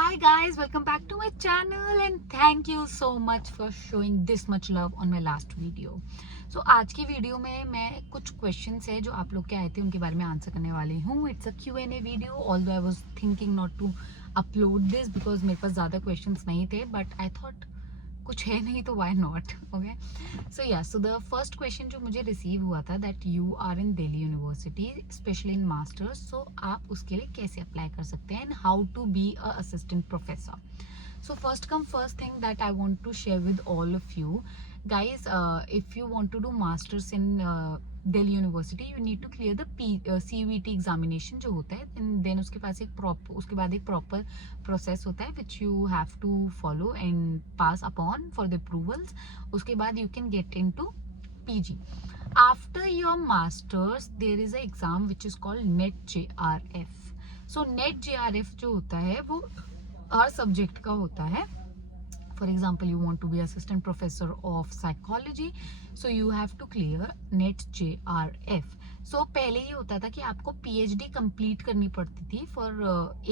Hi guys, welcome back to my channel and thank you so much for showing this much love on my last video. So आज की वीडियो में मैं कुछ क्वेश्चंस है जो आप लोग के आए थे उनके बारे में आंसर करने वाली हूँ. It's a Q&A video, although I was thinking not to upload this because मेरे पास ज़्यादा क्वेश्चंस नहीं थे, बट आई थॉट कुछ है नहीं तो why not. Okay, so the first question जो मुझे रिसीव हुआ था that you are in Delhi University specially in masters, so आप उसके लिए कैसे अप्लाई कर सकते हैं and how to be a assistant professor. So first come first thing that I want to share with all of you guys, if you want to do masters in Delhi University, you need to clear the CUET examination जो होता है, and then उसके बाद एक proper process होता है which you have to follow and pass upon for the approvals. उसके बाद you can get into PG. After your masters there is a exam which is called NET JRF. So NET JRF जो होता है वो हर सब्जेक्ट का होता है. For example you want to be assistant professor of psychology, so you have to clear NET JRF. सो पहले ये होता था कि आपको PhD कंप्लीट करनी पड़ती थी for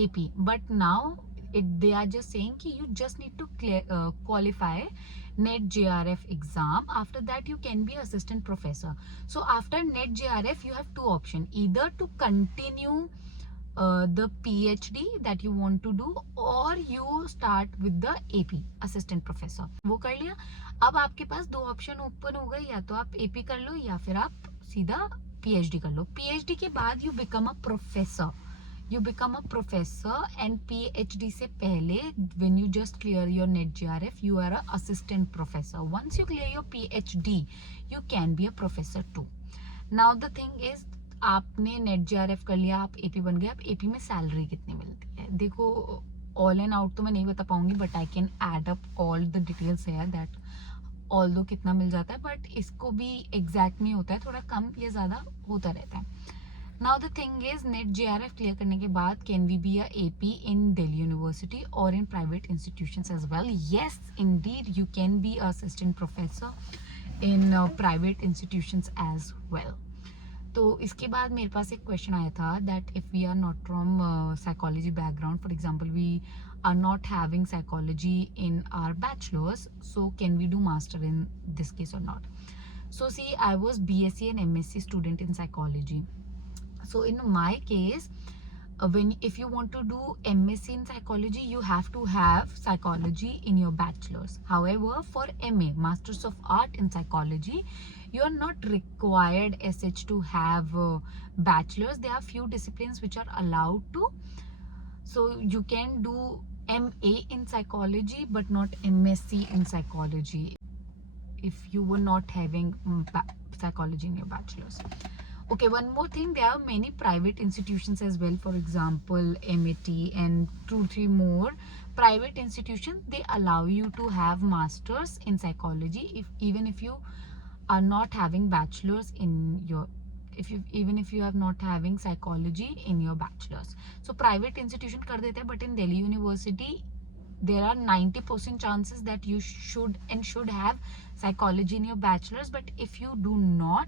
AP, but now they are just saying कि you just need to qualify NET JRF exam. After that you can be assistant professor. So after NET JRF you have two options, either to continue the PhD that you want to do or you start with the AP assistant professor. वो कर लिया. अब आपके पास दो option open हो गए, या तो आप AP कर लो या फिर आप सीधा PhD कर लो. PhD के बाद you become a professor. You become a professor and PhD से पहले when you just clear your NET JRF you are a assistant professor. Once you clear your PhD you can be a professor too. Now the thing is, आपने net JRF कर लिया, आप AP बन गए. आप AP में सैलरी कितनी मिलती है? देखो, ऑल एंड आउट तो मैं नहीं बता पाऊंगी, but I can add up all the details है दैट ऑल्दो कितना मिल जाता है, बट इसको भी एग्जैक्ट नहीं होता है, थोड़ा कम या ज़्यादा होता रहता है. Now the thing is, NET JRF clear करने के बाद can we be a AP in Delhi University और in private institutions as well? Yes indeed, you can be assistant professor in private institutions as well. तो इसके बाद मेरे पास एक क्वेश्चन आया था that if we are not from psychology background, for example we are not having psychology in our bachelors, so can we do master in this case और not? So see, I was BSc and MSc student in psychology. So in my case, if you want to do MSc in psychology, you have to have psychology in your bachelor's. However, for MA, Masters of Art in Psychology, you are not required SH to have bachelor's. There are few disciplines which are allowed to. So you can do MA in psychology but not MSc in psychology if you were not having psychology in your bachelor's. Okay, one more thing, there are many private institutions as well. For example, MAT and 2-3 more private institutions, they allow you to have masters in psychology even if you are not having bachelor's in your, even if you are not having psychology in your bachelor's. So private institution कर देते हैं, but in Delhi University there are 90% chances that you should have psychology in your bachelor's, but if you do not,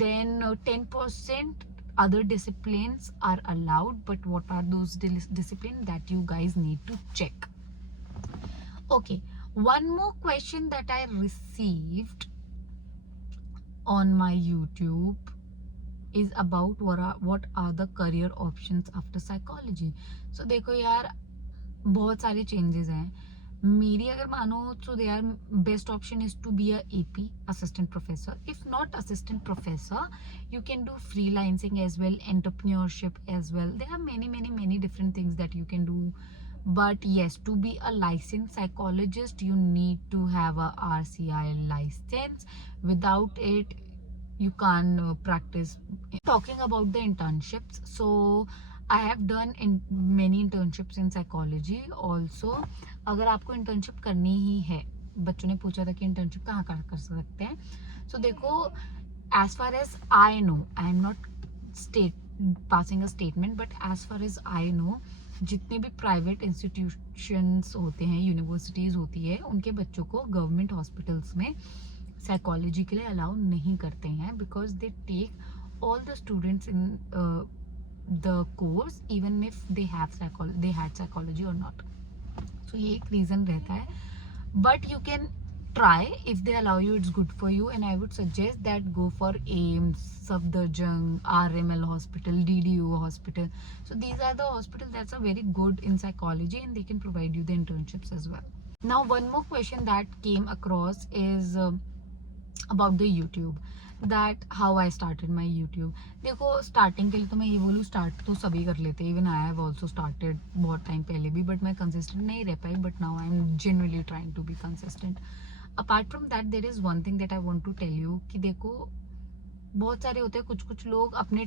then 10% other disciplines are allowed. But what are those disciplines that you guys need to check? Okay, one more question that I received on my YouTube is about what are the career options after psychology. So देखो यार, बहुत सारे चेंजेस हैं. मेरी अगर मानो तो they are best option is to be a AP assistant professor. If not assistant professor, you can do freelancing as well, entrepreneurship as well. There are many different things that you can do. But yes, to be a licensed psychologist, you need to have a RCI license. Without it, you can't practice. Talking about the internships, so I have done many internships in psychology also. अगर आपको internship करनी ही है, बच्चों ने पूछा था कि internship कहाँ कर सकते हैं. So देखो, as far as I know, I am not passing a statement, but as far as I know, जितने भी प्राइवेट इंस्टीट्यूशंस होते हैं, यूनिवर्सिटीज़ होती है, उनके बच्चों को गवर्नमेंट हॉस्पिटल्स में साइकोलॉजी के लिए अलाउ नहीं करते हैं, because they take all the students in the course even if they had psychology or not. So ये एक रीज़न रहता है, but you can try if they allow you, it's good for you, and I would suggest that go for AIMS, Safdarjung, RML hospital, DDU hospital. So these are the hospitals that's are very good in psychology, and they can provide you the internships as well. Now one more question that came across is about the YouTube, that how I started my YouTube. देखो स्टार्टिंग के लिए तो मैं ये बोलूँ, स्टार्ट तो सभी कर लेते हैं, even I have also started बहुत टाइम पहले भी, बट मैं कंसिस्टेंट नहीं रह पाई, but now I am genuinely trying to be consistent. Apart from that there is one thing that I want to tell you कि देखो बहुत सारे होते हैं, कुछ लोग अपने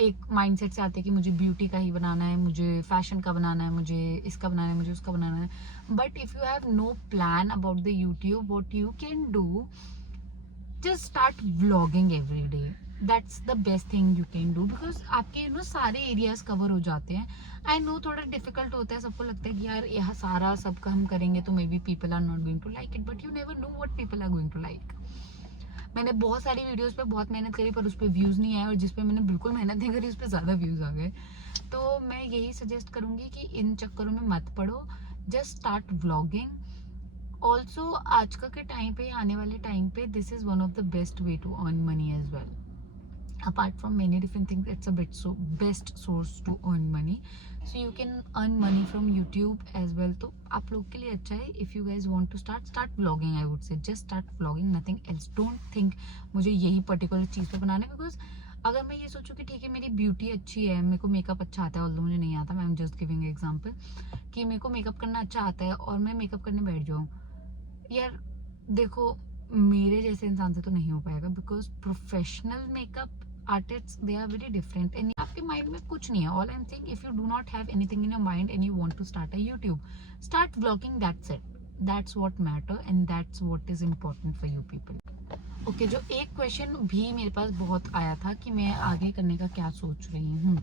एक माइंडसेट से आते हैं कि मुझे ब्यूटी का ही बनाना है, मुझे फैशन का बनाना है, मुझे इसका बनाना है, मुझे उसका बनाना है. But if you have no plan about the YouTube, what you can do, just start vlogging every day. That's the best thing you can do, because आपके सारे एरियाज कवर हो जाते हैं. आई नो थोड़ा डिफिकल्ट होता है, सबको लगता है कि यार यहाँ सारा सबका हम करेंगे तो maybe people are not going to like it, but you never know what people are going to like. मैंने बहुत सारी वीडियोस पे बहुत मेहनत करी, पर उस पर व्यूज़ नहीं आए, और जिस पे मैंने बिल्कुल मेहनत नहीं करी उस पर ज़्यादा व्यूज़ आ गए. तो मैं यही सजेस्ट करूँगी कि इन चक्करों में मत पड़ो, जस्ट स्टार्ट व्लॉगिंग. ऑल्सो आजकल के टाइम पे, आने वाले टाइम पे, this is one of the best way to earn money as well. Apart from many different things, it's a best source to earn money. So you can earn money from YouTube as well. तो आप लोग के लिए अच्छा है. If you guys want to start vlogging, I would say just start vlogging, nothing else. Don't think मुझे यही पर्टिकुलर चीज़ पे बनाना है, बिकॉज अगर मैं ये सोचूं कि ठीक है मेरी ब्यूटी अच्छी है, मेरे को मेकअप अच्छा आता है, ऑल्दो मुझे नहीं आता, मैं एम जस्ट गिविंग एग्जाम्पल कि मेरे को मेकअप करना अच्छा आता है और मैं मेकअप करने बैठ जाऊँ, यार देखो मेरे जैसे इंसान से तो नहीं हो पाएगा, because professional makeup artist they are very different. And आपके माइंड में कुछ नहीं है. All I am saying, if you do not have anything in your mind and you want to start a YouTube, start vlogging. That's it. That's what matter and that's what is important for you people. Okay, जो एक क्वेश्चन भी मेरे पास बहुत आया था कि मैं आगे करने का क्या सोच रही हूँ.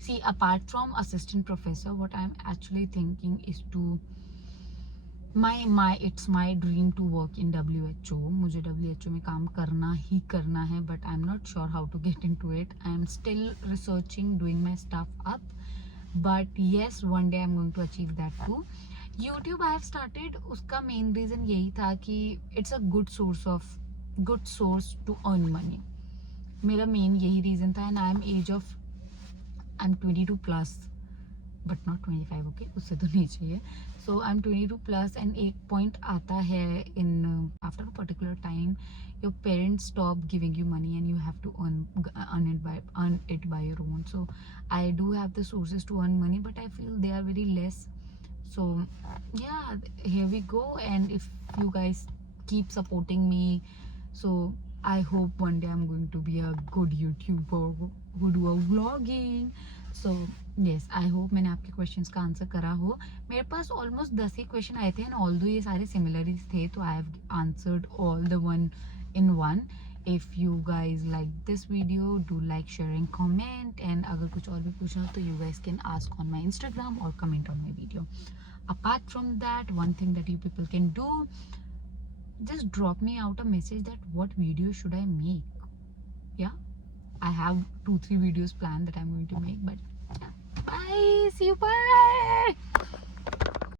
See, apart from assistant professor, what I am actually thinking is to it's my dream to work in WHO. मुझे WHO में काम करना ही करना है, but I am not sure how to get into it. I am still researching, doing my stuff up, but yes, one day I am going to achieve that too. YouTube I have started, उसका main reason यही था कि it's a good source to earn money. मेरा main यही reason था. And I am 22 plus, but not 25, okay, उससे तो नहीं चाहिए. So I am 22 plus, and एक पॉइंट आता है in after a particular time your parents stop giving you money and you have to earn it by your own. So I do have the sources to earn money, but I feel they are very less. So yeah, here we go. And if you guys keep supporting me, so I hope one day I'm going to be a good YouTuber who do a vlogging. So yes, I hope मैंने आपके क्वेश्चंस का आंसर करा हो. मेरे पास ऑलमोस्ट 10 ही क्वेश्चन आए थे, and although ये सारे सिमिलर ही थे, तो I have answered all the one in one. If you guys like this video, do like, share and comment. And अगर कुछ और भी पूछना हो तो you guys can ask on my Instagram और comment on my video. Apart from that, one thing that you people can do, just drop me out a message that what video should I make. Yeah, I have 2-3 videos planned that I'm going to make, but yeah. Bye, see you, bye.